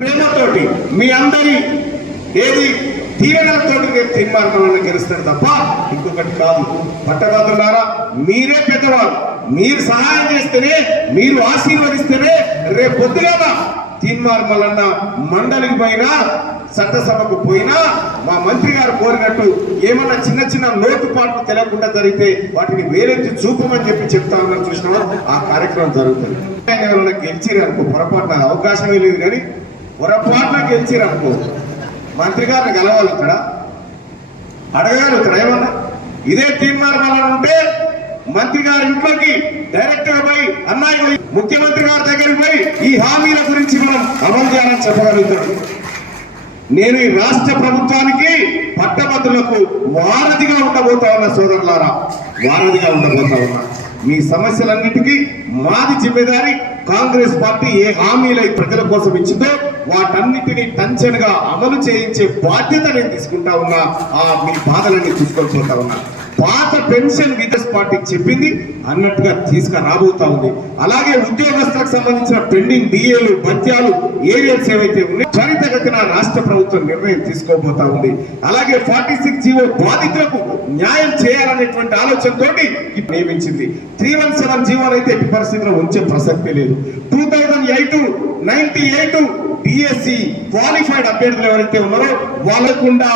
ప్రేమతోటి మీ అందరి ఏది దీవెనలతోటి రేపు తీర్మానాలను గెలుస్తారు తప్ప ఇంకొకటి కాదు. పట్టభద్రులారా మీరే పెద్దవాళ్ళు. మీరు సహాయం చేస్తేనే మీరు ఆశీర్వదిస్తేనే రేపు పొద్దుగా తీర్మార్మలన్న మండలికి పోయినా చట్టసభకు పోయినా మా మంత్రి గారు కోరినట్టు ఏమన్నా చిన్న చిన్న లోటుపాట్లు తెలియకుండా జరిగితే వాటిని వేరెత్తి చూపమని చెప్పి చెప్తా ఉన్నాం చూసినా ఆ కార్యక్రమం జరుగుతుంది. గెలిచిరనుకో ఎవరన్నా పొరపాటున అవకాశమే లేదు కానీ పొరపాటున గెలిచిరనుకో మంత్రి గారిని గెలవాలి ఇక్కడ అడగాలి ఇక్కడ ఏమన్నా? ఇదే తీర్మానం ఉంటే మంత్రి గారి ఇంట్లోకి డైరెక్ట్గా పోయి అన్నాయి పోయి ముఖ్యమంత్రి గారి దగ్గరికి పోయి ఈ హామీల గురించి మనం అమలు చేయాలని చెప్పగలుగుతాడు నేను ఈ రాష్ట్ర ప్రభుత్వానికి పట్టభద్రులకు వారధిగా ఉండబోతా ఉన్న సోదరులారా వారధిగా ఉండబోతా ఉన్నా. మీ సమస్యలన్నిటికీ మాది జిమ్మేదారి కాంగ్రెస్ పార్టీ ఏ హామీలు ప్రజల కోసం ఇచ్చిందో వాటన్నిటిని టంచన్గా అమలు చేయించే బాధ్యత నేను తీసుకుంటా ఉన్నా. ఆ మీ బాధలన్నీ తీసుకొని పోతా ఉన్నా. పాత పెన్షన్ విదేశ్ పార్టీ చెప్పింది అన్నట్టుగా తీసుకురాబోతా ఉంది. అలాగే ఉద్యోగస్తులకు సంబంధించిన పెండింగ్ డిఏలు భత్యాలు ఏరియల్స్ ఏవైతే ఉన్నాయి త్వరితగతిన రాష్ట్ర ప్రభుత్వం నిర్ణయం తీసుకోబోతా ఉంది. అలాగే ఫార్టీ సిక్స్ జీవో బాధితులకు న్యాయం చేయాలనేటువంటి ఆలోచనతోటి నియమించింది. త్రీ వన్ సెవెన్ జీవో అయితే ఎట్టి పరిస్థితిలో ఉంచే ప్రసక్తి లేదు. Two thousand eight ninety eight DSC qualified అభ్యర్థులు ఎవరైతే ఉన్నారో వాళ్ళకుండా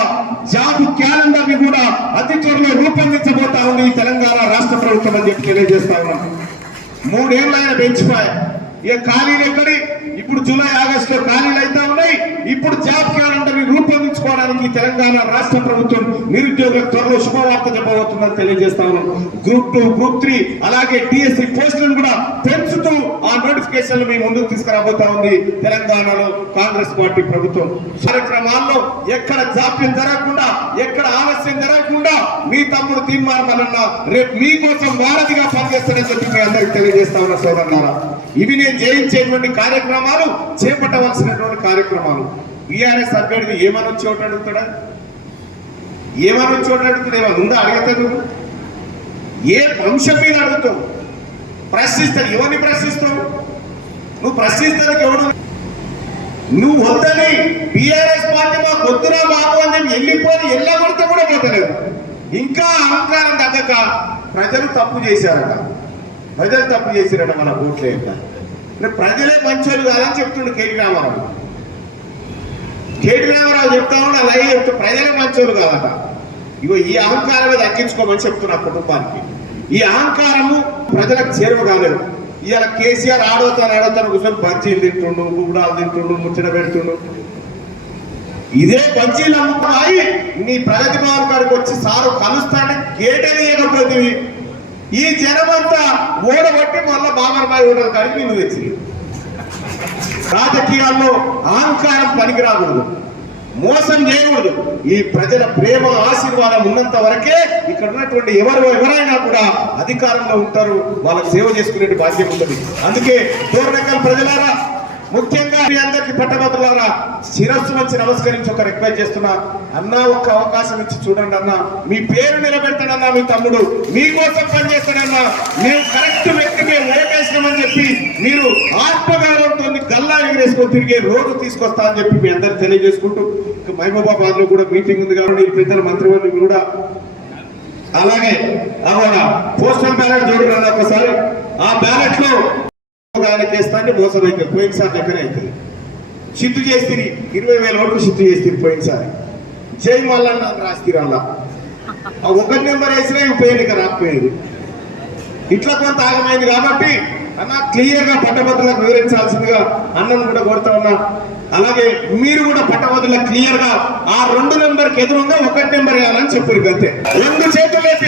జాబ్ క్యా ని కూడా అతి త్వరలో రూపొందించబోతా ఉంది ఈ తెలంగాణ రాష్ట్ర ప్రభుత్వం అని చెప్పి తెలియజేస్తా ఉన్నాం. మూడేళ్ళు ఆయన పెంచిపోయా ఇక ఖాళీలు ఎక్కడి? ఇప్పుడు జూలై ఆగస్టులో ఖాళీలు అయితే ఉన్నాయి. ఇప్పుడు జాబ్ క్యాలెండర్ ని తెలంగాణ రాష్ట్ర ప్రభుత్వం నిరుద్యోగులకు త్వరలో శుభవార్త చెప్పబోతుందని తెలియజేస్తా ఉన్నాం. గ్రూప్ టూ గ్రూప్ త్రీ అలాగే టిఎస్సి పోస్టులను కూడా పెంచుతూ ఆ నోటిఫికేషన్లు మీ ముందుకు తీసుకురాబోతా ఉంది తెలంగాణలో కాంగ్రెస్ పార్టీ ప్రభుత్వం. కార్యక్రమాల్లో ఎక్కడ జాప్యం జరగకుండా ఎక్కడ ఆలస్యం జరగకుండా మీ తమ్ముడు తీర్మానమన్న రేపు మీకోసం వారధిగా పనిచేస్తాడని చెప్పి మీ అందరికి తెలియజేస్తా ఉన్న సోదరులారా. ఇవి నేను జయించేటువంటి కార్యక్రమాలు చేపట్టవలసినటువంటి కార్యక్రమాలు. బీఆర్ఎస్ అభ్యర్థి ఏమని వచ్చి ఒకటి అడుగుతాడా? ఏమని వచ్చి ఒకటి అడుగుతాడు? ఏమన్నా ఉందా? అడిగితే నువ్వు. ఏ వంశం మీద అడుగుతావు? ప్రశ్నిస్తాను. ఎవరిని ప్రశ్నిస్తావు? నువ్వు ప్రశ్నిస్తానికి ఎవడు నువ్వు వద్దని బీఆర్ఎస్ పార్టీ మాకు వద్దురా బాబు అని నేను వెళ్ళిపోయి వెళ్ళగొడితే కూడా పోతలేదు. ఇంకా అహంకారం తగ్గక ప్రజలు తప్పు చేశారట. ప్రజలు తప్పు చేశారట మన ఓట్లే ప్రజలే మంచోళ్ళు కాదని చెప్తుండే కేటీ రామారావు. కేటీ రామారావు చెప్తా ఉన్నా లైవ్ చెప్తే ప్రజలే మంచోళ్ళు కాదట. ఇగో ఈ అహంకారమే తగ్గించుకోమని చెప్తున్నా కుటుంబానికి. ఈ అహంకారము ప్రజలకు చేరువ కాలేదు. ఇవాళ కేసీఆర్ ఆడవుతాను ఆడవుతాను కూర్చొని బజ్జీలు తింటుండు గుబుడాలు తింటుండు ముచ్చట పెడుతుండు. ఇదే బజ్జీలు అమ్ముకున్నాయి నీ ప్రగతి భవన్ కాడికి వచ్చి సారు కలుస్తానే గేటే తీయకపోతే ఈ జనమంతా ఓడబట్టి బాబర్ బాయ్ ఓడలు కాడికి నిన్ను తెచ్చింది రాజకీయాల్లో అహంకారం పనికిరాకూడదు. మోసం చేయకూడదు. ఈ ప్రజల ప్రేమ ఆశీర్వాదం ఉన్నంత వరకే ఇక్కడ ఉన్నటువంటి ఎవరు ఎవరైనా కూడా అధికారంలో ఉంటారు. వాళ్ళకి సేవ చేసుకునే బాధ్యత ఉంటుంది. అందుకే దూరకల్ ప్రజలారా ముఖ్యంగా మీ అందరికి పట్టభద్రులారా శిరస్సు వచ్చి నమస్కరించి ఒక రిక్వెస్ట్ చేస్తున్నా. అన్నా ఒక అవకాశం ఇచ్చి చూడండి అన్నా. మీ పేరు నిలబెడతాడన్నా మీ తమ్ముడు. మీకోసం పనిచేస్తాడన్నా. మేము కరెక్ట్ వ్యక్తి మేము ఓటేసినామని చెప్పి మీరు ఆత్మగౌరవంతో వేసుకొని తిరిగే రోజు తీసుకొస్తా అని చెప్పి మీ అందరికి తెలియజేసుకుంటూ ఇక మహబూబాబాద్లో కూడా మీటింగ్ ఉంది కాబట్టి ఈ పెద్దల కూడా అలాగే అవునా పోస్టల్ బ్యాలెట్ చూడాలి ఒకసారి. ఆ బ్యాలెట్లో ఆయనకి వేస్తాంటే మోసం అయితే పోయినసారి దగ్గర అవుతుంది. సిద్ధు చేస్తుంది ఇరవై వేల ఓట్లు సిద్ధు చేస్తుంది పోయినసారి. జై మల్లన్న రాస్తారు అలా ఆ ఒకరి నెంబర్ వేసినా ఉప ఎన్నిక రాకపోయేది. ఇట్లా కొంత ఆగమైంది కాబట్టి అన్న క్లియర్గా పట్టభద్రులకు వివరించాల్సిందిగా అన్నను కూడా కోరుతా ఉన్నా. అలాగే మీరు కూడా పట్టభద్రులకు క్లియర్గా ఆ రెండు నెంబర్కి ఎదురుగా ఒకటి నెంబర్ వేయాలని చెప్పారు అంతే. రెండు చేతులు ఎత్తి